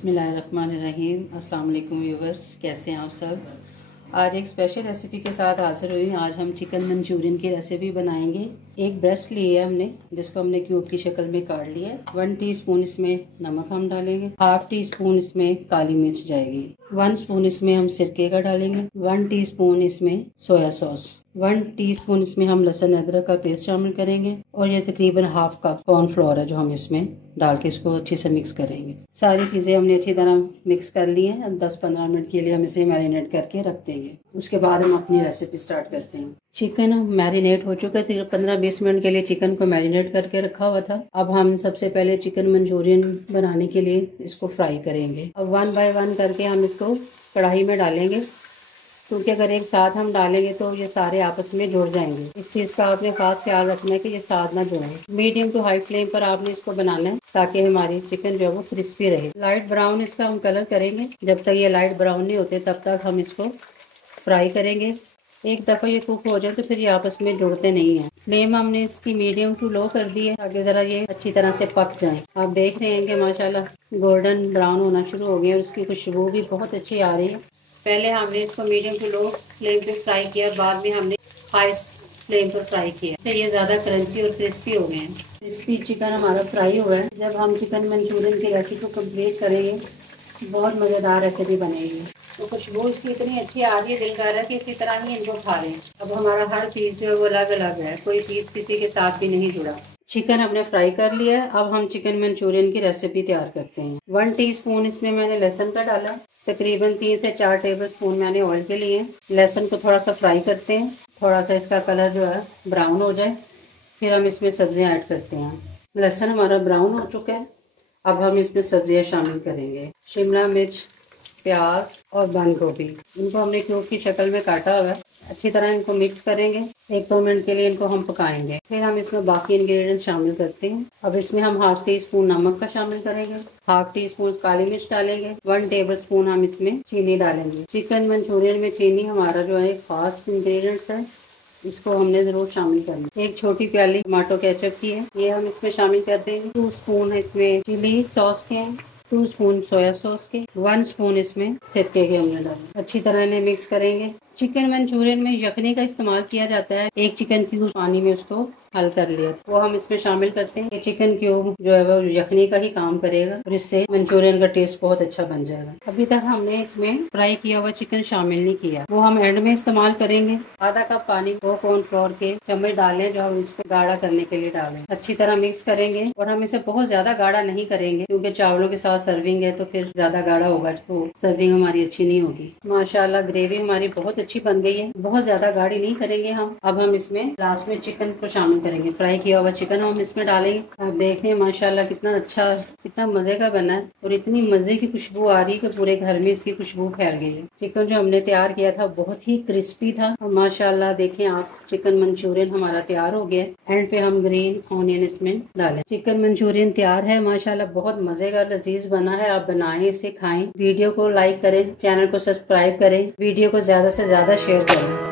बिस्मिल्लाहिर्रहमानिर्रहीम। अस्सलाम वालेकुम व्यूवर्स, कैसे हैं आप सब। आज एक स्पेशल रेसिपी के साथ हाजिर हुई। आज हम चिकन मंचूरियन की रेसिपी बनाएंगे। एक ब्रेस्ट ली है हमने, जिसको हमने क्यूब की शक्ल में काट लिया है। 1 टीस्पून इसमें नमक हम डालेंगे। 1/2 टीस्पून इसमें काली मिर्च जाएगी। 1 स्पून इसमें हम सिरके का डालेंगे। 1 टीस्पून इसमें सोया सॉस। 1 टीस्पून इसमें हम लहसुन अदरक का पेस्ट शामिल करेंगे। और ये तकरीबन 1/2 कप कॉर्नफ्लोर है जो हम इसमें डाल के इसको अच्छे से मिक्स करेंगे। सारी चीज़ें हमने अच्छी तरह मिक्स कर ली हैं। अब 10-15 मिनट के लिए हम इसे मैरिनेट करके रख देंगे। उसके बाद हम अपनी रेसिपी स्टार्ट करते हैं। चिकन मैरिनेट हो चुका है। 15-20 मिनट के लिए चिकन को मैरिनेट करके रखा हुआ था। अब हम सबसे पहले चिकन मंचूरियन बनाने के लिए इसको फ्राई करेंगे। अब 1 बाय 1 करके हम इसको कढ़ाई में डालेंगे, क्योंकि अगर एक साथ हम डालेंगे तो ये सारे आपस में जुड़ जाएंगे। इस चीज़ का आपने खास ख्याल रखना है कि ये साथ ना जुड़े। मीडियम टू हाई फ्लेम पर आपने इसको बनाना है, ताकि हमारी चिकन जो है वो क्रिस्पी रहे। लाइट ब्राउन इसका हम कलर करेंगे। जब तक ये लाइट ब्राउन नहीं होते तब तक हम इसको फ्राई करेंगे। एक दफ़ा ये कुक हो जाए तो फिर ये आपस में जुड़ते नहीं हैं। फ्लेम हमने इसकी मीडियम टू लो कर दी है, ताकि ज़रा ये अच्छी तरह से पक जाए। आप देख रहे हैं कि माशाल्लाह गोल्डन ब्राउन होना शुरू हो गया और उसकी खुशबू भी बहुत अच्छी आ रही है। पहले हमने इसको मीडियम टू लो फ्लेम पे फ्राई किया, बाद में हमने हाई फ्लेम पर फ्राई किया, तो ये ज़्यादा क्रंची और क्रिस्पी हो गए हैं। क्रिस्पी चिकन हमारा फ्राई हुआ है। जब हम चिकन मंचूरियन की रेसिपी को कंप्लीट करेंगे, बहुत मज़ेदार रेसिपी बनेगी। तो खुशबू इसकी इतनी अच्छी आ रही है, दिल कर रहा है कि इसी तरह ही इनको खा लें। अब हमारा हर चीज़ जो है वो अलग अलग है, कोई पीस किसी के साथ भी नहीं जुड़ा। चिकन हमने फ्राई कर लिया है। अब हम चिकन मंचूरियन की रेसिपी तैयार करते हैं। 1 टीस्पून इसमें मैंने लहसुन का डाला। तकरीबन 3 से 4 टेबल स्पून मैंने ऑयल के लिए। लहसुन को थोड़ा सा फ्राई करते हैं, थोड़ा सा इसका कलर जो है ब्राउन हो जाए, फिर हम इसमें सब्जियां ऐड करते हैं। लहसुन हमारा ब्राउन हो चुका है। अब हम इसमें सब्जियां शामिल करेंगे। शिमला मिर्च, प्याज और बंद गोभी, इनको हमने क्यूब की शक्ल में काटा हुआ है। अच्छी तरह इनको मिक्स करेंगे। 1-2 मिनट के लिए इनको हम पकाएंगे। फिर हम इसमें बाकी इंग्रेडिएंट्स शामिल करते हैं। अब इसमें हम 1/2 टीस्पून नमक का शामिल करेंगे। 1/2 टीस्पून काली मिर्च डालेंगे। 1 टेबल स्पून हम इसमें चीनी डालेंगे। चिकन मंचूरियन में चीनी हमारा जो है एक खास इंग्रेडिएंट्स है, इसको हमने जरूर शामिल करना। 1 छोटी प्याली टमाटो केचप की है, ये हम इसमें शामिल कर देंगे। 2 स्पून इसमें चिली सॉस के हैं, 2 स्पून सोया सॉस के, 1 स्पून इसमें सिरके के हमने डाले। अच्छी तरह इन्हें मिक्स करेंगे। चिकन मंचूरियन में यखनी का इस्तेमाल किया जाता है। 1 चिकन क्यूब पानी में उसको हल कर लिया, वो हम इसमें शामिल करते हैं। ये चिकन क्यूब जो है वो यखनी का ही काम करेगा और इससे मंचूरियन का टेस्ट बहुत अच्छा बन जाएगा। अभी तक हमने इसमें फ्राई किया हुआ चिकन शामिल नहीं किया, वो हम एंड में इस्तेमाल करेंगे। आधा कप पानी को कॉर्नफ्लोर के चम्मच डालें, जो हम इसको गाढ़ा करने के लिए डालें। अच्छी तरह मिक्स करेंगे और हम इसे बहुत ज्यादा गाढ़ा नहीं करेंगे, क्योंकि चावलों के साथ सर्विंग है तो फिर ज्यादा गाढ़ा होगा तो सर्विंग हमारी अच्छी नहीं होगी। माशाल्लाह ग्रेवी हमारी बहुत अच्छी बन गई है। बहुत ज्यादा गाढ़ी नहीं करेंगे हम। अब हम इसमें लास्ट में चिकन को शामिल करेंगे। फ्राई किया हुआ चिकन हम इसमें डालेंगे। आप देख रहे हैं माशाल्लाह कितना अच्छा, कितना मजे का बना है और इतनी मजे की खुशबू आ रही है कि पूरे घर में इसकी खुशबू फैल गई है। चिकन जो हमने तैयार किया था बहुत ही क्रिस्पी था और माशाल्लाह देखें आप, चिकन मंचूरियन हमारा तैयार हो गया। एंड पे हम ग्रीन ऑनियन इसमें डालें। चिकन मंचूरियन तैयार है। माशाल्लाह बहुत मजे का लजीज बना है। आप बनाएं, इसे खाएं। वीडियो को लाइक करें, चैनल को सब्सक्राइब करें, वीडियो को ज्यादा से ज्यादा शेयर करें।